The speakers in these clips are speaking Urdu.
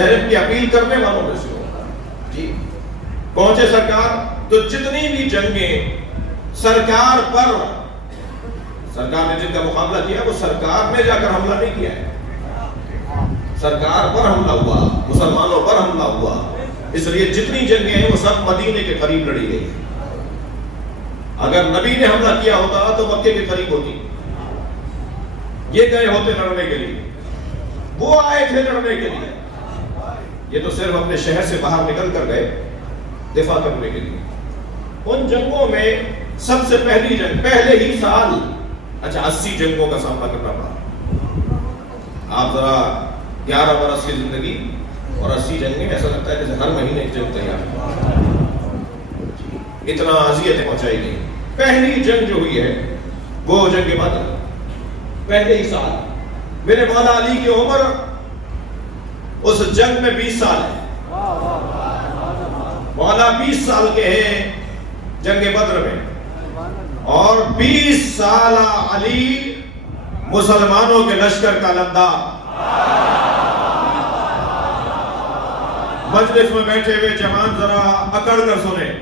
علم کی اپیل کرنے والوں میں سے ہو جی پہنچے سرکار تو جتنی بھی جنگیں سرکار نے جن کا مقابلہ کیا وہ سرکار نے جا کر حملہ نہیں کیا ہے، سرکار پر حملہ ہوا، مسلمانوں پر حملہ ہوا، اس لیے جتنی جنگیں ہیں وہ سب مدینے کے قریب لڑی گئی۔ اگر نبی نے حملہ کیا ہوتا تو مکے کے قریب ہوتی، یہ گئے ہوتے لڑنے کے لیے، وہ آئے تھے لڑنے کے لیے، یہ تو صرف اپنے شہر سے باہر نکل کر گئے دفاع کرنے کے لیے۔ ان جنگوں میں سب سے پہلی جنگ پہلے ہی سال 80 جنگوں کا سامنا کرنا پڑا۔ آپ ذرا 11 برس کی زندگی اور 80 جنگیں، ایسا لگتا ہے جیسے ہر مہینے ایک جنگ تیار ہے، اتنا اذیتیں پہنچائی گئی۔ پہلی جنگ جو ہوئی ہے وہ جنگ بدر، پہلے ہی سال۔ میرے مولا علی کی عمر اس جنگ میں 20 سال ہے، مولا 20 سال کے ہیں جنگ بدر میں، اور 20 سالہ علی مسلمانوں کے لشکر کا لمدار۔ مجلس میں بیٹھے ہوئے جوان ذرا اکڑ کر سنیں،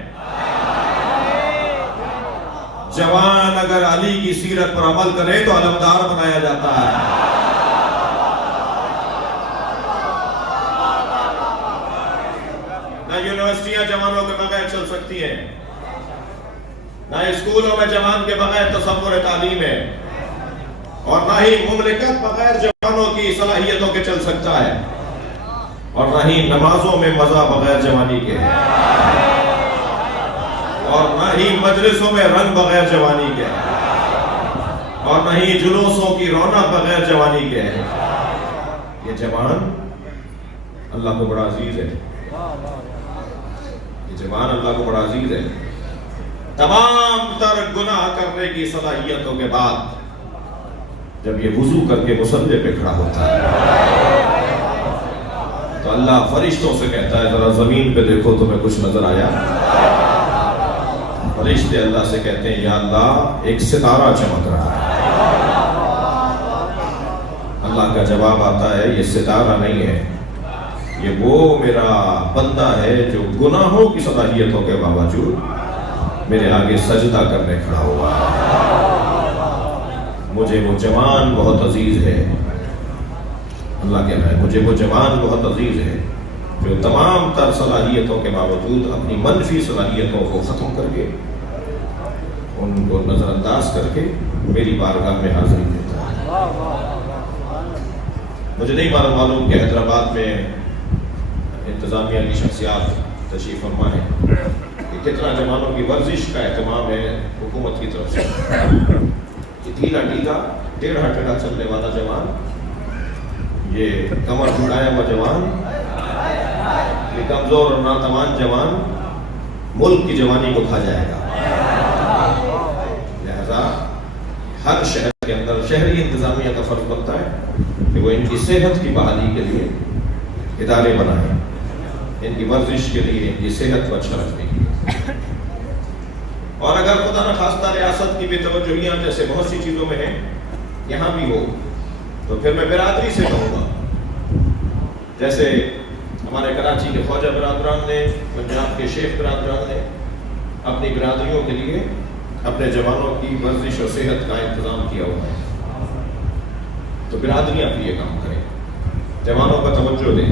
جوان اگر علی کی سیرت پر عمل کرے تو علمدار بنایا جاتا ہے۔ نہ یونیورسٹیاں جوانوں کے بغیر چل سکتی ہیں، نہ اسکولوں میں جوان کے بغیر تصور تعلیم ہے، اور نہ ہی مملکت بغیر جوانوں کی صلاحیتوں کے چل سکتا ہے، اور نہ ہی نمازوں میں مزہ بغیر جوانی کے ہے، اور نہ ہی مجلسوں میں رنگ بغیر جوانی کے ہے، اور نہ ہی جلوسوں کی رونق بغیر جوانی کے ہے۔ یہ جوان اللہ کو بڑا عزیز ہے، یہ جوان اللہ کو بڑا عزیز ہے۔ تمام تر گناہ کرنے کی صلاحیتوں کے بعد جب یہ وضو کر کے مصلی پہ کھڑا ہوتا ہے تو اللہ فرشتوں سے کہتا ہے ذرا زمین پہ دیکھو تمہیں کچھ نظر آیا؟ فرشتے اللہ سے کہتے ہیں یا اللہ ایک ستارہ چمک رہا ہے۔ اللہ کا جواب آتا ہے یہ ستارہ نہیں ہے، یہ وہ میرا بندہ ہے جو گناہوں کی صلاحیتوں کے باوجود میرے آگے سجدہ کرنے کھڑا ہوا ہے۔ مجھے وہ جوان بہت عزیز ہے، اللہ کہہ رہا ہے مجھے وہ جوان بہت عزیز ہے جو تمام تر صلاحیتوں کے باوجود اپنی منفی صلاحیتوں کو ختم کر کے ان کو نظر انداز کر کے میری بارگاہ میں حاضری دیتا ہے۔ مجھے نہیں معلوم کہ حیدرآباد میں انتظامیہ کی شخصیات تشریف فرما ہے کہ کتنا جوانوں کی ورزش کا اہتمام ہے حکومت کی طرف سے۔ یہ ڈھیلا ڈھیلا ٹیڑھا ٹیڑھا چلنے والا جوان، یہ کمر جھڑایا ہوا جوان، یہ کمزور اور ناتوان جوان ملک کی جوانی کو کھا جائے گا۔ لہذا ہر شہر کے اندر شہری انتظامیہ کا فرض بنتا ہے کہ وہ ان کی صحت کی بحالی کے لیے ادارے بنائیں، ان کی ورزش کے لیے ان کی صحت کو اچھا رکھنے کے لیے۔ اور اگر خدا نخواستہ ریاست کی بے توجہیاں جیسے بہت سی چیزوں میں ہیں یہاں بھی ہو تو پھر میں برادری سے کہوں گا، جیسے ہمارے کراچی کے خواجہ برادران نے، پنجاب کے شیخ برادران نے اپنی برادریوں کے لیے اپنے جوانوں کی ورزش اور صحت کا انتظام کیا ہوا ہے، تو برادریاں بھی یہ کام کریں، جوانوں کا توجہ دیں،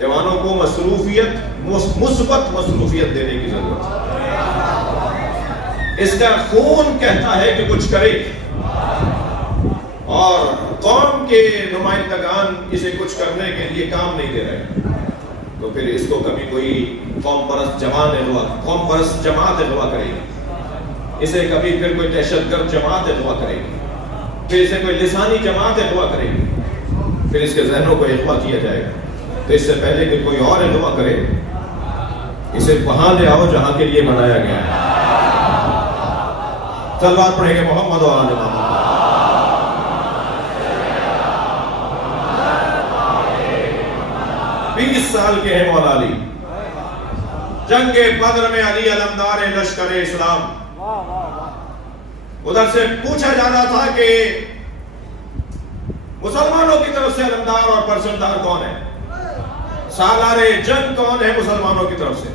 جوانوں کو مصروفیت، مثبت مصروفیت دینے کی ضرورت ہے۔ اس کا خون کہتا ہے کہ کچھ کرے، اور قوم کے نمائندگان اسے کچھ کرنے کے لیے کام نہیں دے رہے، تو پھر اس کو کبھی کوئی قوم پرست جماعت اغوا کرے گی، اسے کبھی پھر کوئی دہشت گرد جماعت اغوا کرے گی، پھر اسے کوئی لسانی جماعت اغوا کرے گی، پھر اس کے ذہنوں کو اغوا کیا جائے گا۔ تو اس سے پہلے کہ کوئی اور اغوا کرے، اسے وہاں لے آؤ جہاں کے لیے بنایا گیا ہے۔ صلوات پڑھیں گے محمد و آل محمد۔ 20 سال کے ہیں مولا علی، جنگ بدر میں علی علمدار لشکر اسلام۔ ادھر سے پوچھا جانا تھا کہ مسلمانوں کی طرف سے علمدار اور پرچمدار کون ہے؟ سالار جنگ کون ہے مسلمانوں کی طرف سے؟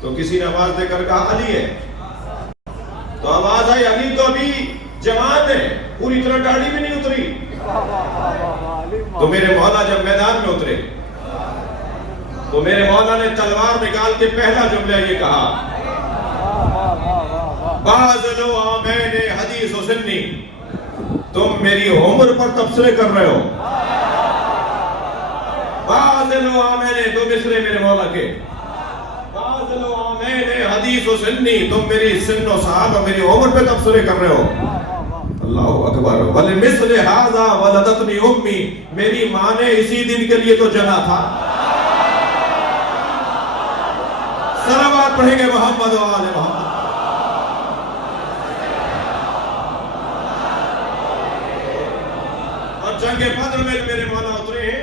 تو کسی نے آواز دے کر کہا علی ہے. تو آواز آئی علی تو ابھی جوان ہے, پوری طرح داڑھی بھی نہیں اتری. تو میرے مولا جب میدان میں اترے تو میرے مولا نے تلوار نکال کے پہلا جملہ یہ کہا, بازلو آمین حدیث و سنی, تم میری عمر پر تبصرے کر رہے ہو. بازلو آمین, تو مصرے میرے مولا کے, بازلو آمین حدیث و سنی, تم میری سن و صحاب اور میری عمر پہ تبصرے کر رہے ہو. اللہ اکبر. وَلِمِثْلِ هَذَا وَلَدَتْنِي أُمِّي, میری ماں نے اسی دن کے لیے تو جنا تھا. صلوات پڑھیں گے محمد و آل محمد. اور جنگ بدر میں میرے مولا اترے ہیں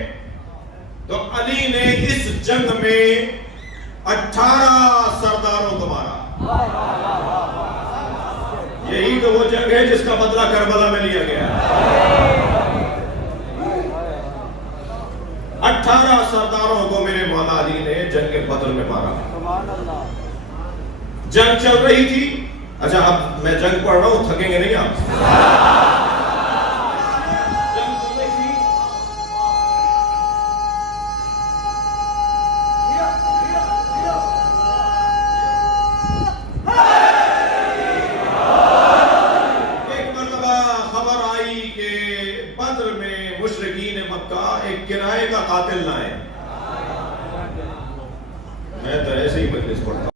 تو علی نے اس جنگ میں 18 سرداروں کو مارا. یہی تو وہ جنگ ہے جس کا بدلہ کربلا میں لیا گیا. 18 سرداروں کو میرے مولا علی نے جنگ بدر میں مارا. جنگ چل رہی تھی. اچھا اب میں جنگ پڑھ رہا ہوں, تھکیں گے نہیں آپ؟ جنگ چل رہی تھی. ایک مرتبہ خبر آئی کہ بدر میں مشرکین مکہ ایک کرائے کا قاتل لائے. میں تو ایسے ہی مجلس پڑھتا ہوں.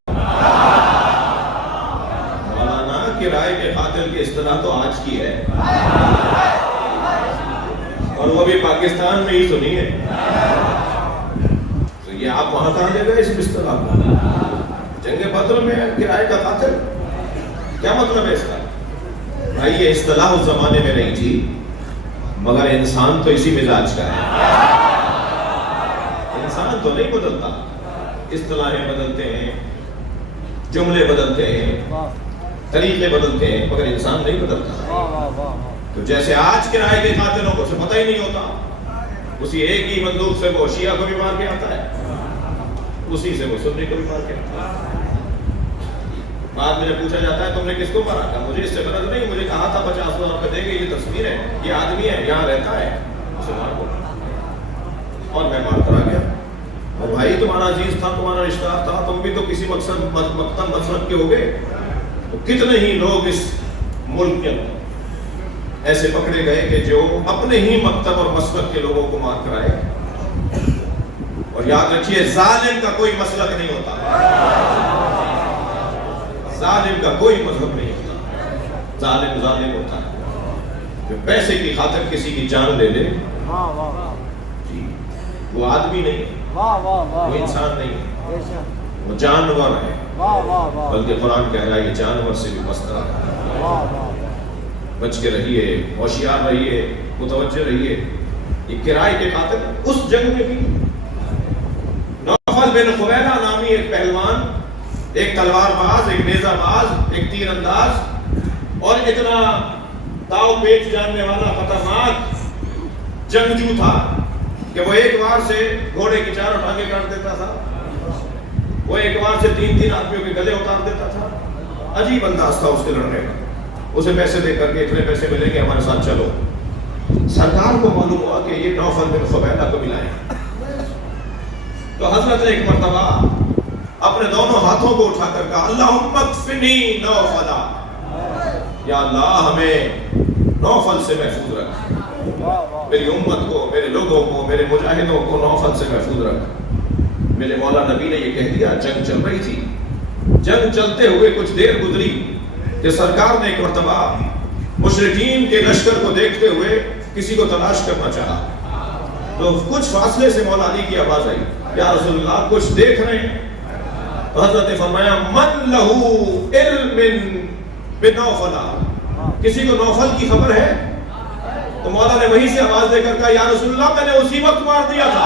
کرائے کے قاتل کی اصطلاح تو آج کی ہے, اور وہ بھی پاکستان میں ہی سنی ہے. تو یہ آپ وہاں کہاں لے گئے اس اصطلاح کو؟ جنگ بدر میں کرائے کا قاتل, کیا مطلب ہے اس کا؟ بھائی یہ اصطلاح اس زمانے میں نہیں تھی, مگر انسان تو اسی مزاج کا ہے. انسان تو نہیں بدلتا, اصطلاحیں بدلتے ہیں, جملے بدلتے ہیں, طریقے بدلتے ہیں, مگر انسان نہیں بدلتا. تو جیسے آج کرائے کے قاتلوں کو سے پتہ ہی نہیں ہوتا, اسی ایک ہی بندوق سے وہ شیعہ کو بھی مار کے آتا ہے, اسی سے وہ سنی کو بھی مار کے آتا ہے. بعد میں جب پوچھا جاتا ہے تم نے کس کو مارا تھا, مجھے اس سے غرض نہیں, مجھے کہا تھا 50,000 روپے دے گے, یہ تصویر ہے, یہ آدمی ہے, یہاں رہتا ہے, اسے مار دو. اور میں مار کر آ گیا. اور بھائی تمہارا عزیز تھا, تمہارا رشتہ دار تھا, تم بھی تو کسی مقصد مکتب مسلک کے ہو گئے. تو کتنے ہی لوگ اس ملک کے اندر ایسے پکڑے گئے کہ جو اپنے ہی مکتب اور مسلک کے لوگوں کو مار کر آئے. اور یاد رکھیے ظالم کا کوئی مسلک نہیں ہوتا, ظالم کا کوئی مذہب نہیں ہوتا. ظالم ظالم ہوتا ہے جو پیسے کی خاطر کسی کی جان لے لے. وہ آدمی نہیں ہے, وہ انسان نہیں ہے, وہ جانور ہے. بلکہ قرآن کہہ رہا ہے یہ جانور سے بھی مستر ہے. بچ کے رہیے, ہوشیار رہیے, متوجہ رہیے. یہ کرائے کے قاتل اس جنگ میں بھی نوفل بن خبیلہ نامی ایک پہلوان, ایک تلوار باز, ایک نیزہ باز, ایک تیر انداز اور اتنا داؤ پیچ جاننے والا خطرناک جنگجو تھا کہ وہ ایک وار سے گھوڑے کی چاروں ٹانگیں کاٹ دیتا تھا, وہ ایک بار سے 3 آدمیوں کے گلے اتار دیتا تھا. عجیب انداز تھا اس کے لڑنے کا. اسے پیسے دے کر کے اتنے پیسے ملیں گے ہمارے ساتھ چلو. سرکار کو معلوم ہوا کہ یہ نوفل بن خبیلہ کو ملائے. تو حضرت نے ایک مرتبہ اپنے دونوں ہاتھوں کو اٹھا کر کہا اللہم اکفنی نوفلا, یا اللہ ہمیں نوفل سے محفوظ رکھ, میری امت کو, میرے لوگوں کو, میرے مجاہدوں کو نوفل سے محفوظ رکھ. میرے مولا نبی نے یہ کہہ دیا. جنگ چل رہی تھی. جنگ چلتے ہوئے کچھ دیر گزری کہ سرکار نے ایک مرتبہ مشرکین کے لشکر کو دیکھتے ہوئے کسی کو تلاش کرنا چاہا. تو کچھ فاصلے سے مولا علی کی آواز آئی, یا رسول اللہ کچھ دیکھ رہے ہیں؟ تو حضرت نے فرمایا من لہو علم بنوفل, کسی کو نوفل کی خبر ہے؟ تو مولا نے وہیں سے آواز دے کر کہا یا رسول اللہ میں نے اسی وقت مار دیا تھا.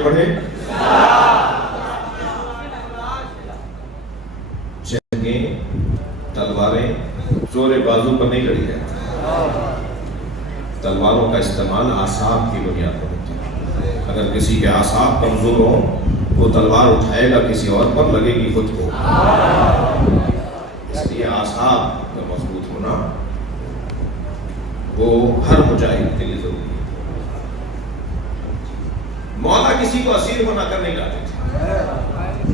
آگے بڑھے. جنگیں تلواریں زور بازو پر نہیں لڑی جاتی. تلواروں کا استعمال اعصاب کی بنیاد پر ہوتا ہے. اگر کسی کے اعصاب کمزور ہوں وہ تلوار اٹھائے گا کسی اور پر، لگے گی خود کو. اس لیے اعصاب کا مضبوط ہونا وہ ہر مجاہد کے لیے ضروری ہے. مولا کسی کو اسیر ہونا کر نہیں لاتے تھے.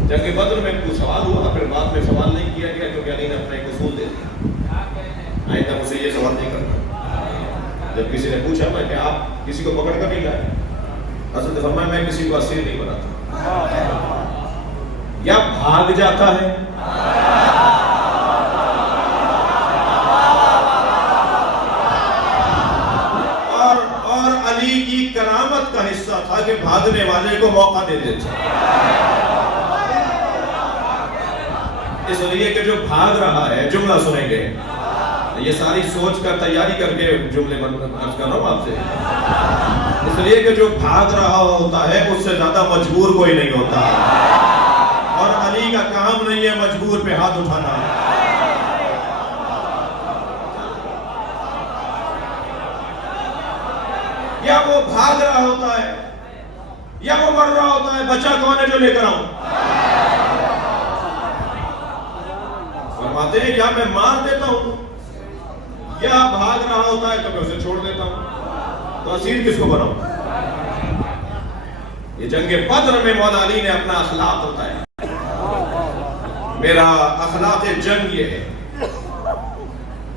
جنگ بدر میں کوئی سوال ہوا، پھر بعد میں سوال نہیں کیا گیا کیونکہ علی نے اپنا ایک اصول دے دیا، آئندہ مجھ سے یہ سوال نہیں کرنا. جب کسی نے پوچھا میں کہ آپ کسی کو پکڑ کر نہیں لائے، حضرت نے فرمایا میں کسی کو اسیر نہیں بناتا. یا بھاگ جاتا ہے اور علی کی کرامت کا حصہ تھا کہ بھاگنے والے کو موقع دے دیتے. اس لیے کہ جو بھاگ رہا ہے، جملہ سنیں گے، یہ ساری سوچ کر تیاری کر کے جملے عرض کر رہا ہوں آپ سے. اس لیے کہ جو بھاگ رہا ہوتا ہے اس سے زیادہ مجبور کوئی نہیں ہوتا، اور علی کا کام نہیں ہے مجبور پہ ہاتھ اٹھانا. یا وہ بھاگ رہا ہوتا ہے یا وہ مر رہا ہوتا ہے، بچہ کون ہے جو لے کر آؤں؟ فرماتے ہیں یا میں مار دیتا ہوں یا بھاگ رہا ہوتا ہے تو میں اسے چھوڑ دیتا ہوں. تو اسیر کس کو بناؤں؟ یہ جنگ بدر میں مولا علی نے اپنا اخلاق بتایا. میرا اخلاق جنگ یہ ہے.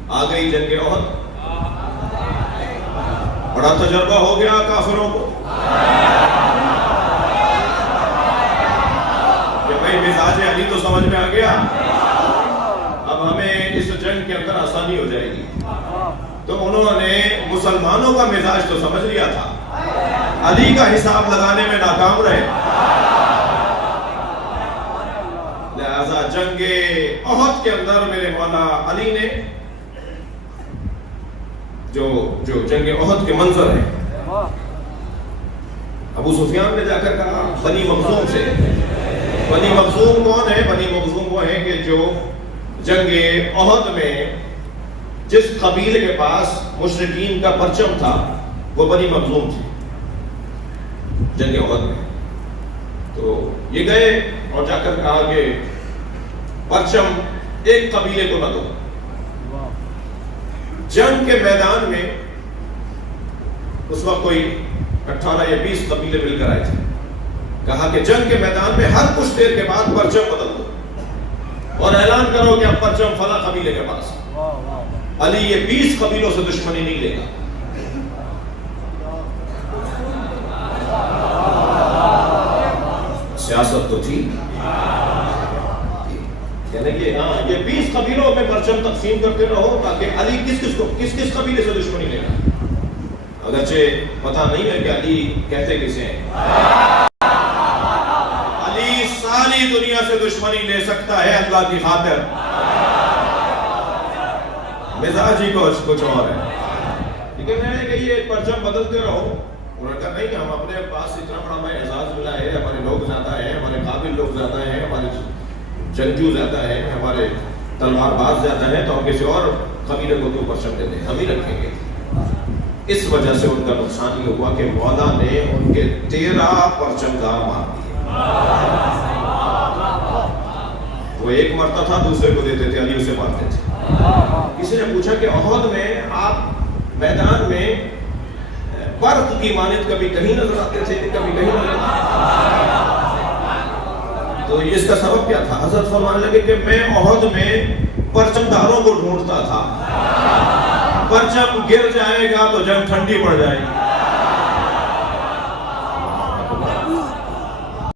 آ گئی جنگ احد، بڑا تجربہ ہو گیا کافروں کو کہ بھائی مزاج علی تو سمجھ میں آ گیا، اب ہمیں اس جنگ کے اندر آسانی ہو جائے گی. تو انہوں نے مسلمانوں کا مزاج تو سمجھ لیا تھا، علی کا حساب لگانے میں ناکام رہے. لہذا جنگ احد کے اندر میرے مولا علی نے جو جنگ احد کے منظر ہیں، ابو سفیان نے جا کر کہا بنی مخزوم سے. بنی مخزوم کون ہے؟ بنی مخزوم وہ ہیں کہ جو جنگ احد میں جس قبیلے کے پاس مشرکین کا پرچم تھا وہ بنی مخزوم تھی جنگ احد میں. تو یہ گئے اور جا کر کہا کہ پرچم ایک قبیلے کو نہ دو. جنگ کے میدان میں اس وقت کوئی 18 یا 20 قبیلے مل کر آئے تھے. کہا کہ جنگ کے میدان میں ہر کچھ دیر کے بعد پرچم بدل دو اور اعلان کرو کہ اب پرچم فلاں قبیلے کے پاس. علی یہ 20 قبیلوں سے دشمنی نہیں لے گا. سیاست تو تھی، یعنی کہ یہ 20 قبیلوں میں پرچم تقسیم کرتے رہو تاکہ علی کس قبیلے سے دشمنی لے گا. اگرچہ پتہ نہیں ہے کہ علی کہتے کسے ہیں. علی ساری دنیا سے دشمنی لے سکتا ہے اللہ کی خاطر، مزاج ہی کچھ اور ہے. لیکن میں نے کہ یہ پرچم بدلتے رہو. انہوں نے کہا نہیں، ہم اپنے پاس اتنا بڑا ہمیں اعزاز ملا ہے، ہمارے لوگ زیادہ ہیں، ہمارے قابل لوگ زیادہ ہیں، ہمارے جنگجو زیادہ ہیں، ہمارے تلوار باز زیادہ ہیں، تو ہم کسی اور قبیلے کو کیوں پرچم دے دیں، ہم ہی رکھیں گے. اس وجہ سے ان کا نقصان یہ ہوا کہ مولا نے ان کے 13 پرچمدار مار دیے. وہ ایک مرتا تھا دوسرے کو دیتے تھے، علی اسے مارتے تھے. کسی نے پوچھا کہ احد میں آپ میدان میں برق کی مانند کبھی کہیں نظر آتے تھے، کبھی کہیں نظر آتے. تو اس کا سبب کیا تھا؟ حضرت فرمانے لگے کہ میں احد میں پرچمداروں کو ڈھونڈتا تھا، پرچم گر جائے گا تو جنگ ٹھنڈی پڑ جائے گی.